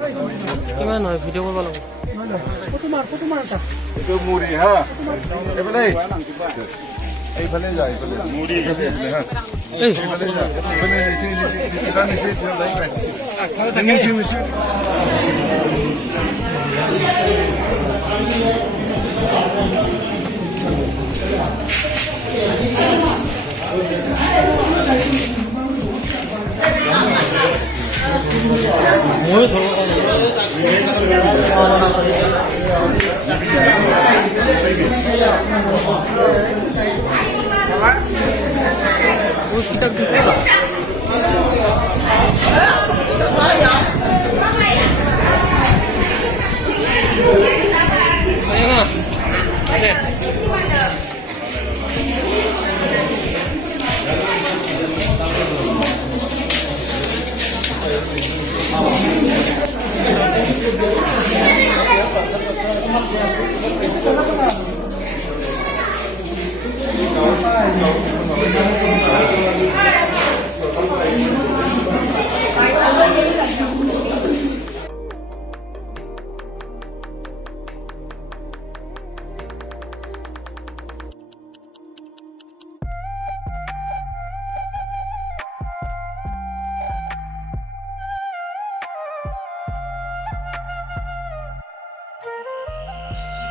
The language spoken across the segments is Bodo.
কিমান হয় ভিডিঅ' কৰিব লাগিব ফটো মাৰ এইটো মুড়ি হা এইফালে এইফালে যা এইফালে মুড়ি এইফালে হা এইফালে যা এইফালে ময়ো ধৰিব কিতাপ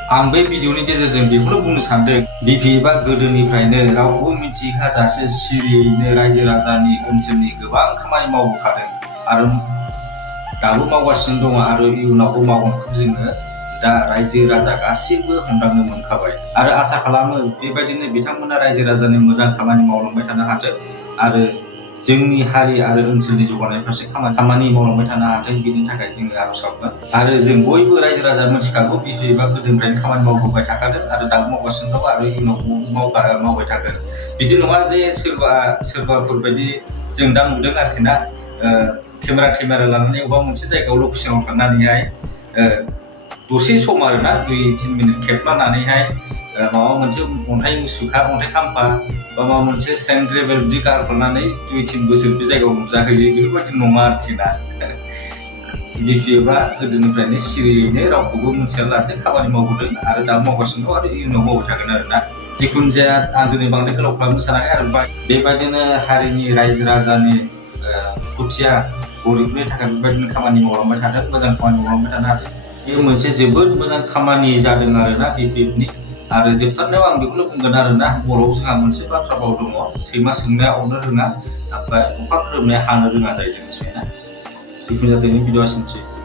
आं बे भिडिअनि गेजेरजों बेखौनो बुंनो सानदों बिपि एबा गोदोनिफ्रायनो रावबो मिथिखाजासे सिरियैनो रायजो राजानि ओनसोलनि गोबां खामानि मावबोखादों आरो दाबो मावगासिनो दङ आरो इयुनावबो मावगोनखौ जोङो दा रायजो राजा गासिबो हमदांनो मोनखाबाय आरो आसा खालामो बेबायदिनो बिथांमोना रायजो राजानि मोजां खामानि मावलांबाय थानो हाथों आरो जोंनि हारि आरो ओनसोलनि जौगानाय फारसे खामानि मावलांबाय थानो हाथों बिनि थाखाय जोङो आरज गाबगोन आरो जों बयबो रायजो राजा मिथिखागौ बिपि एबा गोदोनिफ्रायनो खामानि मावबोबाय थाखादों आरो दाबो मावगासिनो दं आरो इयुनावबो मावबाय थागोन बिदि नङा जे सोरबाफोर बायदि जों दा नुदों आरोखि ना केमेरा लानानै अबेबा मोनसे जायगायाव लकेसनाव थांनानैहाय दसे सम आरोना 2-3 मिनिट खेबलानानैहाय माबा मोनसे अन्थाइ मुसुखा अन्थाइ खाम्फा बा माबा मोनसे सेन्ट ग्रेभेल बिदि गारहरनानै 2-3 बोसोर बे जायगायाव नुजाहैयो बेफोरबायदि नङा आरोखि ना बिपि एबा गोदोनिफ्रायनो सिरियैनो रावखौबो मिथियालासे खामानि मावबोदों आरो दा मावगासिनो दं आरो इयुनाव मावबाय थागोन आरोना जिखुनु जाया आं दिनै बांद्राय गोलाव खालामनो सानाखै आरो बेबायदिनो हारिनि रायजो राजानि दुखुथिया गरिबनि थाखाय बेबायदिनो खामानि मावलांबाय थादों मोजां खामानि मावलांबाय थानो हादों बे मोनसे जोबोद मोजां खामानि जादों आरोना बिपिएफनि आरो जोबथारनायाव आं बेखौनो बुंगोन आरोना बर'आव जोंहा मोनसे बाथ्रा भाव दङ सैमा सोंनाया अरनो रोङा ओमफ्राय अखा खोरोमनाया हानो रोङा जाहैदों मिथिबायना जिखुनु जाया दिनैनि भिडिअ'आ एसेनोसै